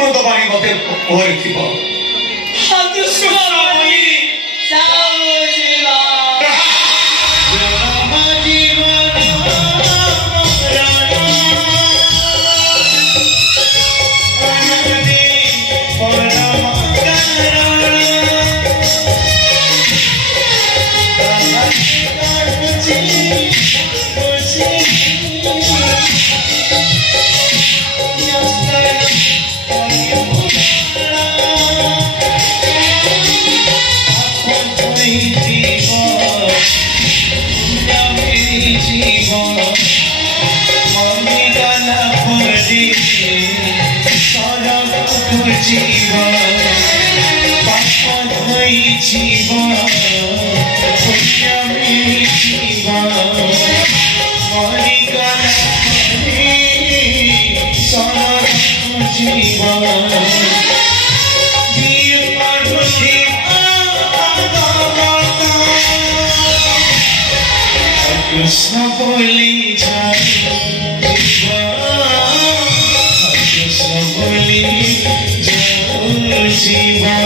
অমৃত বাণী মতে ঘরে থিব Krishna Boli Jai Krishna Boli Jai Shiva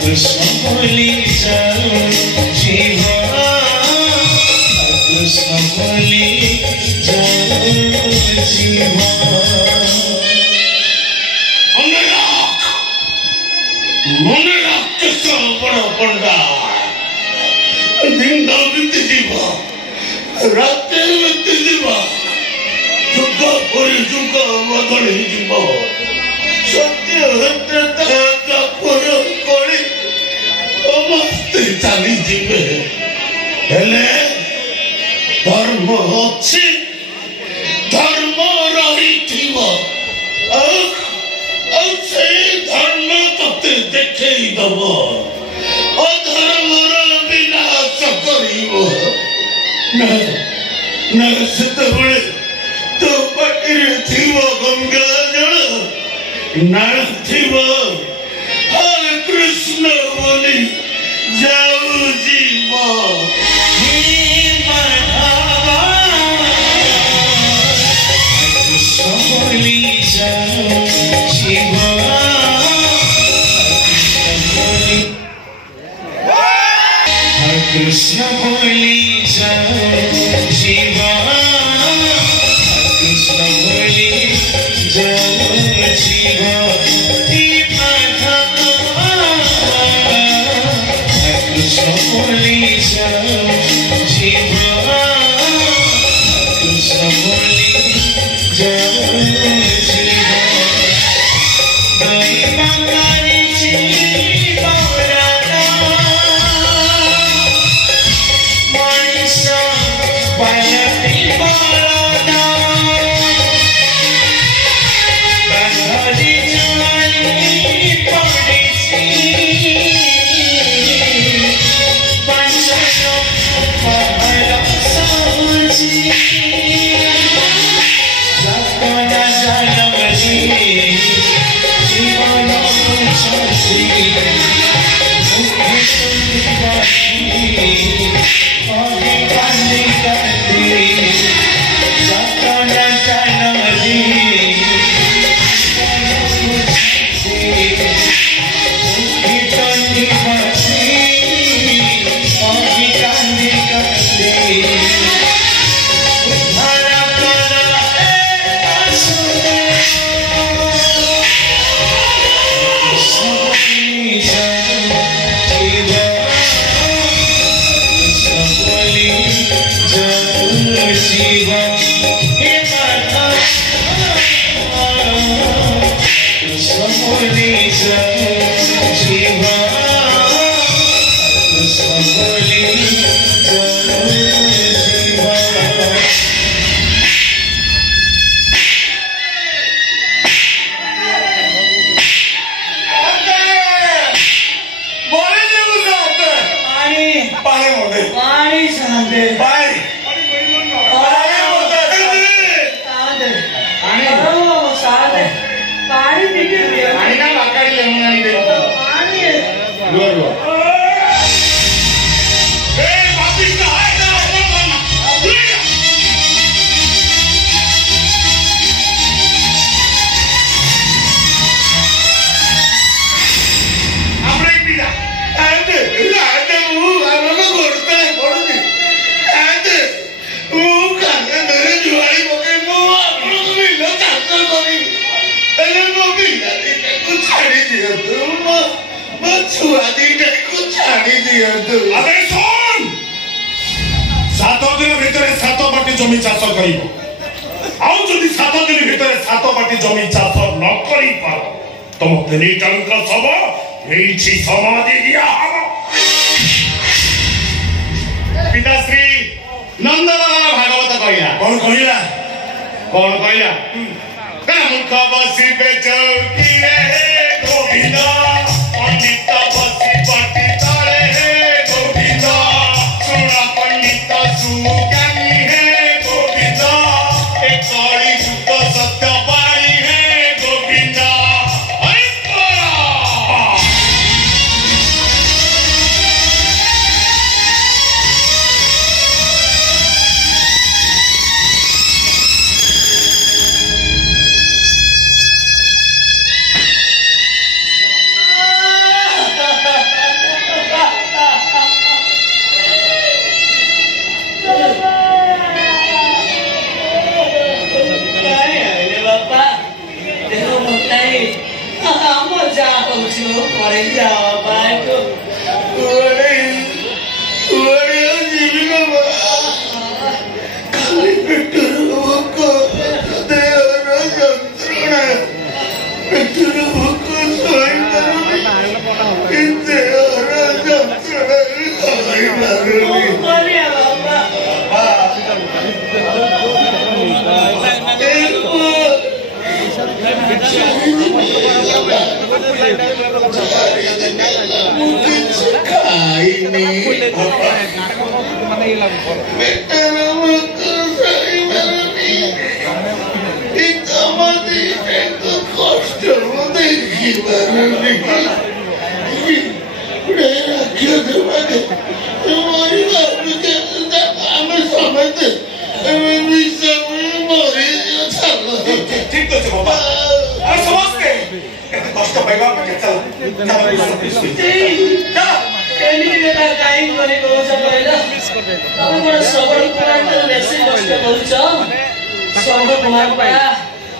Krishna Boli Jai Shiva Krishna Boli Jai Shiva Monarch Krishna Bada Panda Dinda Vindiva Rate Vindiva Jukka Puri Jukka Vadani Jiva Satya Hatra Pura Kori Amasti Tani Jive Hele Dharma Hochi Dharma Rahitiva Say Dharma Tate Dekhe Dava Adharma Vinasa Kariva Na Siddhavale To Patire Thiva Ganga Jala Na Thiva Hare Krishna Boli Jau Jiva Krishna Boli Jau Krishna Boli Jai Shiva Krishna Boli Jai Shiva Krishna Boli Jai Shiva Krishna Boli Jai Shiva Dai Bangari Shiva अरे mummy को छाड़ी दिया तू मैं छुआ दी को छाड़ी दिया तू अबे सुन 7 दिन भितर 7 बाटी जमी चाष करिवो आउ जदि 7 दिन भितर 7 बाटी जमी चाष न करि पार तुम तिनिटांक सब एइछि समाधि दिया हबो पिताश्री नंदलाल भागवत कहला कौन कहला मुख बसिबे चौकी हे गोविंद पंडित बसी पाटी तले हे गोविंद सुण पंडित सुगानी हे गोविंद ए कଳି जुग सत्य बाणी हे गोविंद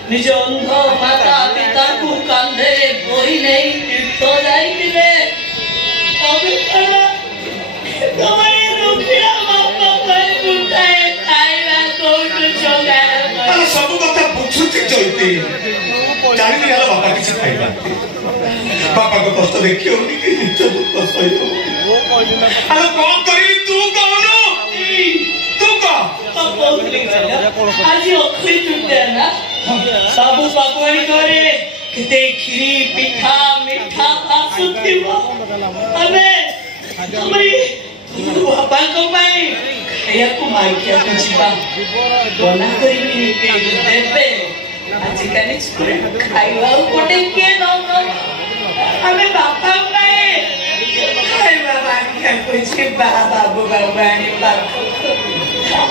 निज अंध माता पिता को कांधे बोई नहीं तीर्थ जाइले तबे कला तमरे रुखिया बापा पर उठाए खाइला कोट जोगा अरे सब कथा बुझुची चलती जानि नि हला बापा किछ खाइबा बापा को कष्ट देखियो नि कि निज दुख सहियो अरे कौन करी तू आज अखरी टूटे ना बाबू बाबुआनी करे केते खीरी पिठा मिठा आसुतिबो अबे हमरी बाबा को भाई खाया को माइकिया को जीवा बना करी देबे आज काली छुरे खाइबा कोटे के न अबे बाबा भाई खाइबा माइकिया को जीवा बाबू बाबुआनी बाबू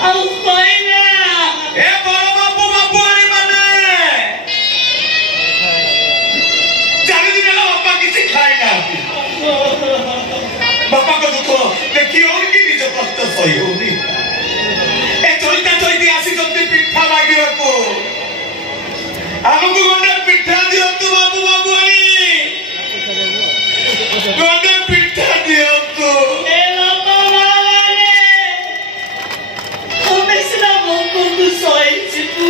आओ कोइना ए बड़ बाबू बाबुआनी माने जानि दिन हला बापा किछ खाइ ना बापा को दुख देखियो कि निज कष्ट सहियो नि ए चोइता चोइती आसी जल्दी पिठा लागियो को हमको गंडे पिठा दियो तो बाबू बाबुआनी गंडे पिठा दियो तो ए बाबा माने हमेशा मोको तू सोई तू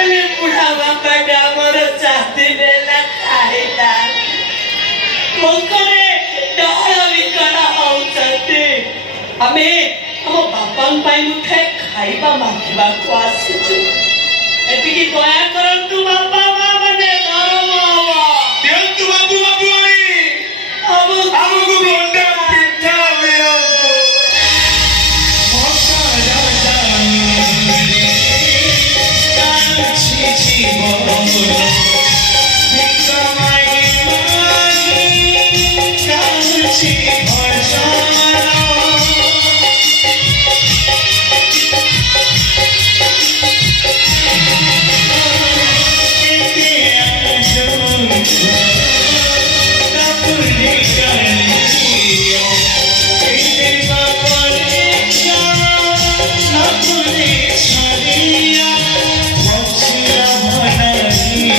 एले बुढ़ा बापा डामर चाहते देला खाइला मोकरे डाला विकड़ा होचते हमें हम बापन पाई मुठे खाइबा मांगबा को आसुचु एतिकी दया करंतु बापा माने धर्म दियो तो बाबू बाबुआनी हमको गंडे पिठा दियो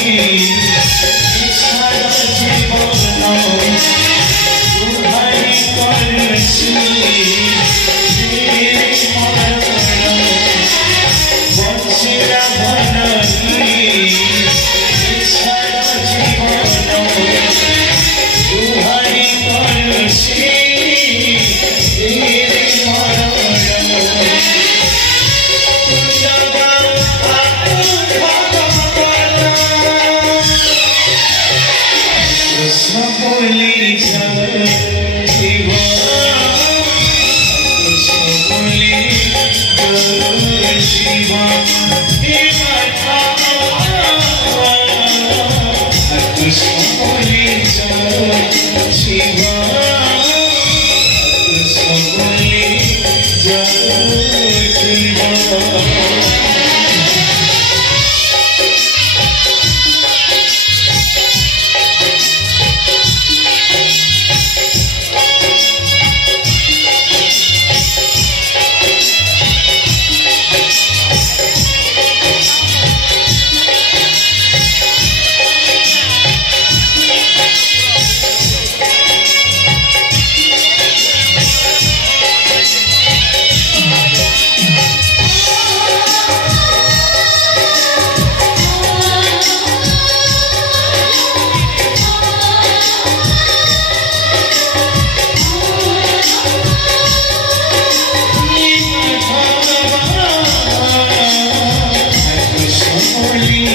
Yeah.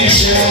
Shiva